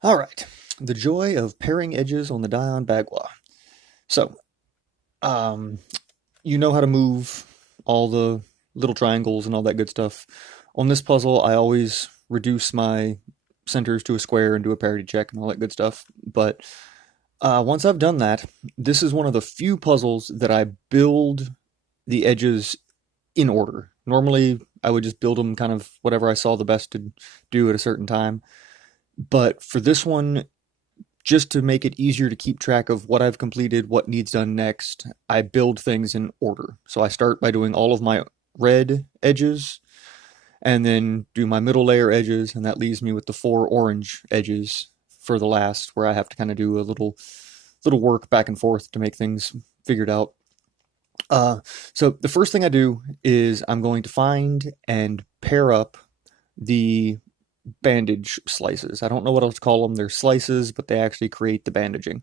All right, the joy of pairing edges on the Dayan Bagua. So, um, you know how to move all the little triangles and all that good stuff. On this puzzle, I always reduce my centers to a square and do a parity check and all that good stuff. But once I've done that, this is one of the few puzzles that I build the edges in order. Normally, I would just build them kind of whatever I saw the best to do at a certain time. But for this one, just to make it easier to keep track of what I've completed, what needs done next, I build things in order. So I start by doing all of my red edges and then do my middle layer edges, and that leaves me with the 4 orange edges for the last, where I have to kind of do a little work back and forth to make things figured out. Uh, so the first thing I do is I'm going to find and pair up the bandage slices. I don't know what else to call them. They're slices, but they actually create the bandaging.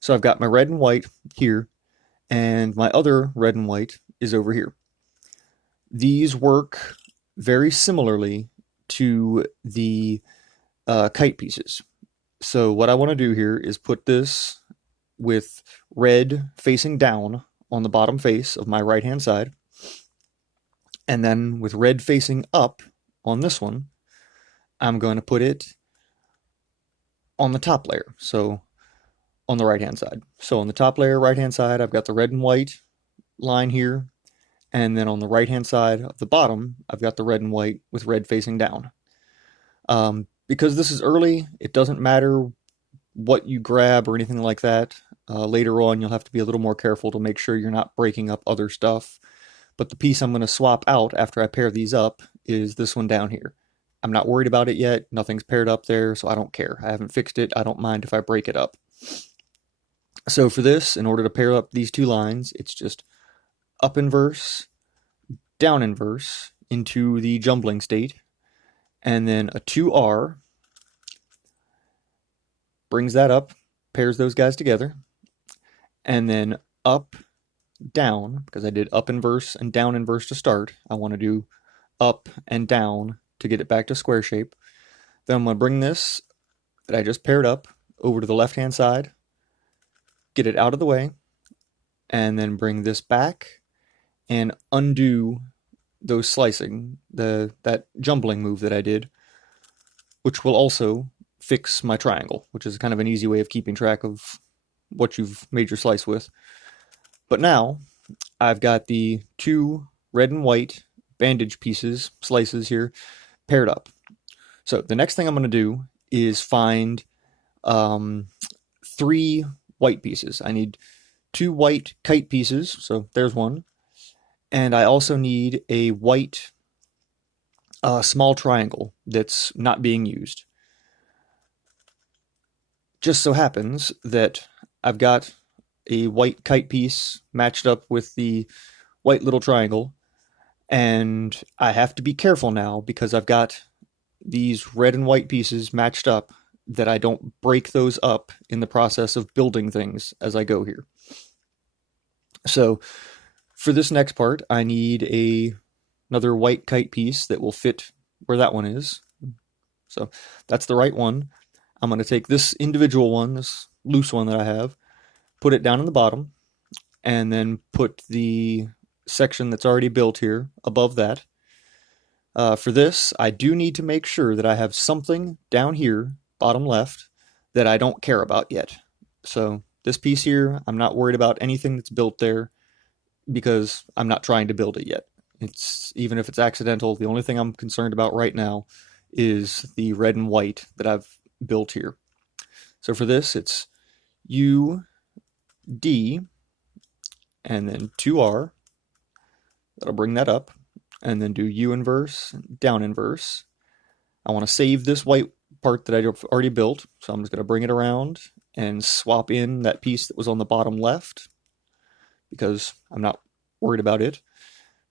So I've got my red and white here, and my other red and white is over here. These work very similarly to the kite pieces. So what I want to do here is put this with red facing down on the bottom face of my right hand side, and then with red facing up on this one, I'm going to put it on the top layer, so on the right hand side. So on the top layer, right hand side, I've got the red and white line here, and then on the right hand side of the bottom, I've got the red and white with red facing down. Because this is early, it doesn't matter what you grab or anything like that. Later on, you'll have to be a little more careful to make sure you're not breaking up other stuff. But the piece I'm going to swap out after I pair these up is this one down here. I'm not worried about it yet. Nothing's paired up there, so I don't care. I haven't fixed it. I don't mind if I break it up. So for this, in order to pair up these two lines, it's just up inverse, down inverse into the jumbling state, and then a 2R brings that up, pairs those guys together, and then up, down, because I did up inverse and down inverse to start. I want to do up and down to get it back to square shape. Then I'm going to bring this that I just paired up over to the left hand side, get it out of the way, and then bring this back and undo those slicing, that jumbling move that I did, which will also fix my triangle, which is kind of an easy way of keeping track of what you've made your slice with. But now I've got the two red and white bandage pieces, slices here, paired up. So the next thing I'm going to do is find 3 white pieces. I need 2 white kite pieces, so there's one. And I also need a white small triangle that's not being used. Just so happens that I've got a white kite piece matched up with the white little triangle, and I have to be careful now because I've got these red and white pieces matched up, that I don't break those up in the process of building things as I go here. So for this next part, I need another white kite piece that will fit where that one is. So that's the right one. I'm going to take this individual one, this loose one that I have, put it down in the bottom, and then put the section that's already built here above that. For this, I do need to make sure that I have something down here, bottom left, that I don't care about yet. So this piece here, I'm not worried about anything that's built there because I'm not trying to build it yet. Even if it's accidental, the only thing I'm concerned about right now is the red and white that I've built here. So for this, it's U, D, and then 2R. That'll bring that up. And then do U inverse, down inverse. I want to save this white part that I've already built, so I'm just going to bring it around and swap in that piece that was on the bottom left, because I'm not worried about it.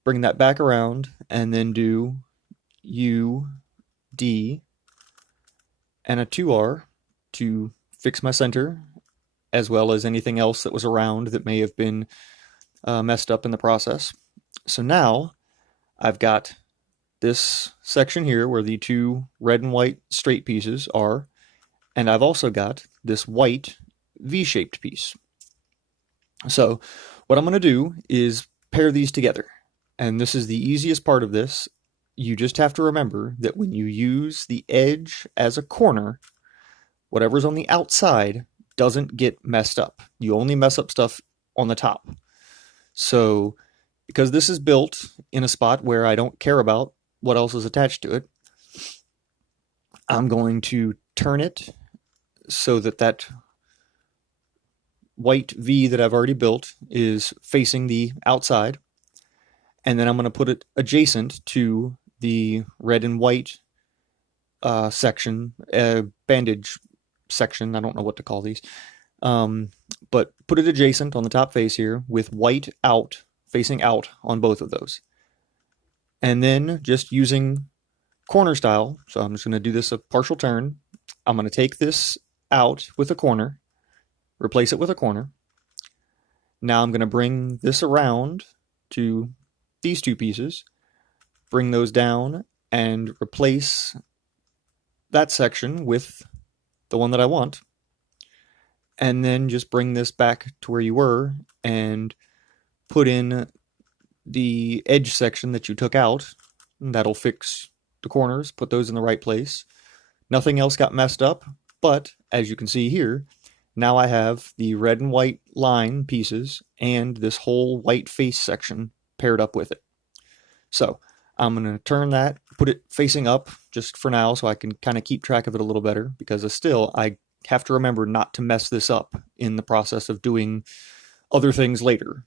Bring that back around, and then do U, D, and a 2R to fix my center, as well as anything else that was around that may have been messed up in the process. So now I've got this section here where the 2 red and white straight pieces are, And I've also got this white V-shaped piece. So what I'm going to do is pair these together. And this is the easiest part of this. You just have to remember that when you use the edge as a corner, whatever's on the outside doesn't get messed up. You only mess up stuff on the top. So because this is built in a spot where I don't care about what else is attached to it, I'm going to turn it so that that white V that I've already built is facing the outside. And then I'm going to put it adjacent to the red and white section, bandage section. I don't know what to call these. But put it adjacent on the top face here with white out, facing out on both of those. And then just using corner style, so I'm just going to do this a partial turn. I'm going to take this out with a corner, replace it with a corner. Now I'm going to bring this around to these two pieces, bring those down, and replace that section with the one that I want. And then just bring this back to where you were and put in the edge section that you took out. That'll fix the corners, put those in the right place. Nothing else got messed up, but as you can see here, now I have the red and white line pieces and this whole white face section paired up with it. So I'm going to turn that, put it facing up just for now so I can kind of keep track of it a little better, because still I have to remember not to mess this up in the process of doing other things later.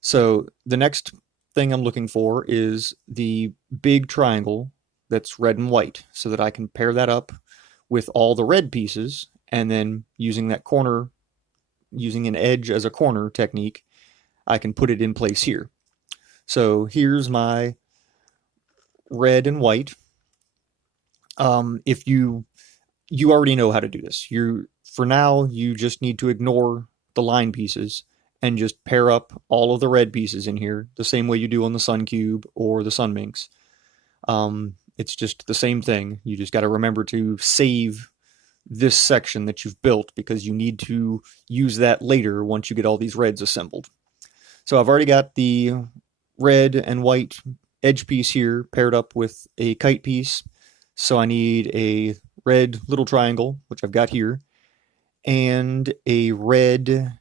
So the next thing I'm looking for is the big triangle that's red and white so that I can pair that up with all the red pieces, and then using that corner, using an edge as a corner technique, I can put it in place here. So here's my red and white. If you already know how to do this, for now you just need to ignore the line pieces and just pair up all of the red pieces in here the same way you do on the Sun Cube or the Sun Minx. It's just the same thing. You just got to remember to save this section that you've built, because you need to use that later once you get all these reds assembled. So I've already got the red and white edge piece here paired up with a kite piece. So I need a red little triangle, which I've got here, and a red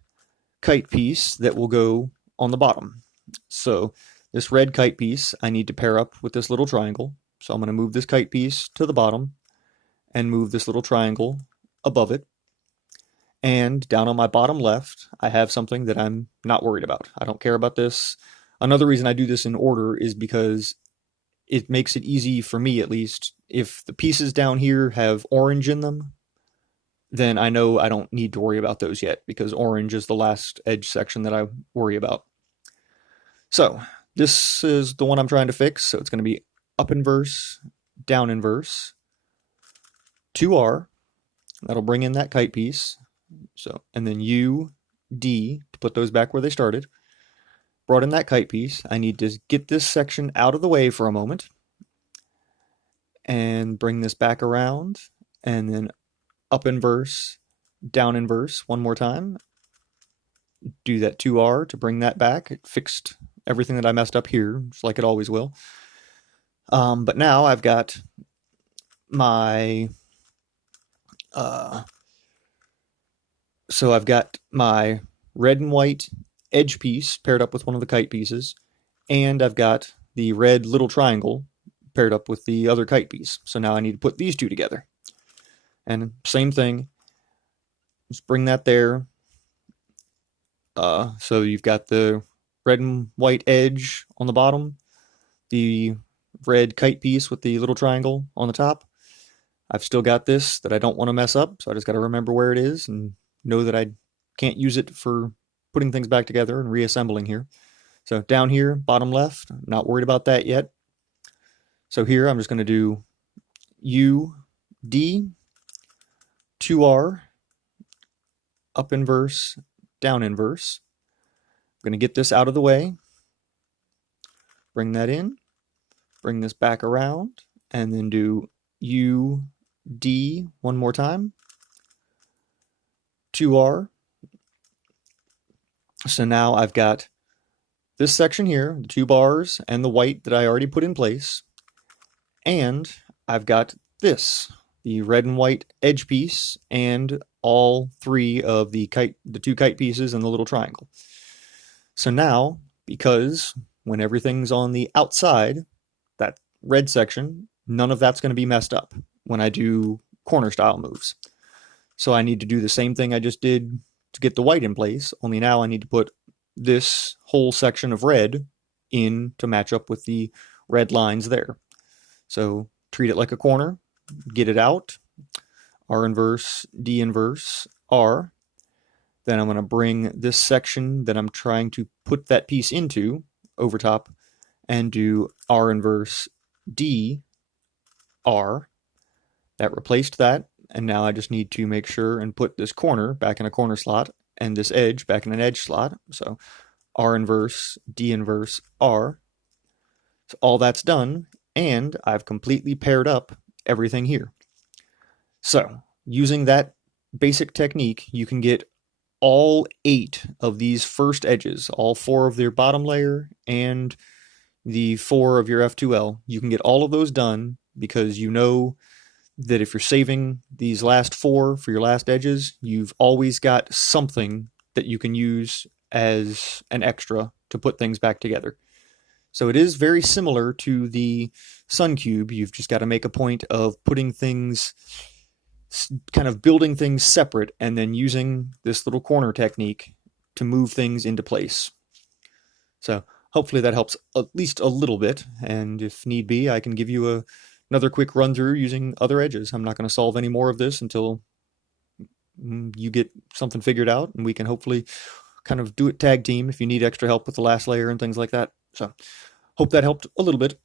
kite piece that will go on the bottom. So this red kite piece I need to pair up with this little triangle. So I'm going to move this kite piece to the bottom and move this little triangle above it. And down on my bottom left, I have something that I'm not worried about. I don't care about this. Another reason I do this in order is because it makes it easy for me, at least. If the pieces down here have orange in them, then I know I don't need to worry about those yet, because orange is the last edge section that I worry about. So this is the one I'm trying to fix. So it's going to be up inverse, down inverse, 2R. That'll bring in that kite piece. So, and then U, D to put those back where they started. Brought in that kite piece. I need to get this section out of the way for a moment and bring this back around, and then up inverse, down inverse one more time. Do that 2R to bring that back. It fixed everything that I messed up here, just like it always will. But now I've got my so I've got my red and white edge piece paired up with one of the kite pieces, and I've got the red little triangle paired up with the other kite piece. So now I need to put these two together. And same thing, just bring that there. So you've got the red and white edge on the bottom, the red kite piece with the little triangle on the top. I've still got this that I don't want to mess up, so I just got to remember where it is and know that I can't use it for putting things back together and reassembling here. So down here, bottom left, I'm not worried about that yet. So here I'm just going to do U, D, 2R, up inverse, down inverse. I'm going to get this out of the way, bring that in, bring this back around, and then do U, D one more time. 2R. So now I've got this section here, the 2 bars and the white that I already put in place, and I've got this, the red and white edge piece, and all 3 of the 2 kite pieces and the little triangle. So now, because when everything's on the outside, that red section, none of that's going to be messed up when I do corner style moves. So I need to do the same thing I just did to get the white in place, only now I need to put this whole section of red in to match up with the red lines there. So treat it like a corner, get it out, R inverse, D inverse, R. Then I'm going to bring this section that I'm trying to put that piece into over top and do R inverse, D, R. That replaced that, and now I just need to make sure and put this corner back in a corner slot and this edge back in an edge slot. So R inverse, D inverse, R. So all that's done, and I've completely paired up everything here. So using that basic technique, you can get all 8 of these first edges, all 4 of their bottom layer and the 4 of your F2L. You can get all of those done because you know that if you're saving these last 4 for your last edges, you've always got something that you can use as an extra to put things back together. So it is very similar to the Sun Cube. You've just got to make a point of putting things, kind of building things separate, and then using this little corner technique to move things into place. So hopefully that helps at least a little bit, and if need be, I can give you another quick run through using other edges. I'm not going to solve any more of this until you get something figured out, and we can hopefully kind of do it tag team if you need extra help with the last layer and things like that. So hope that helped a little bit.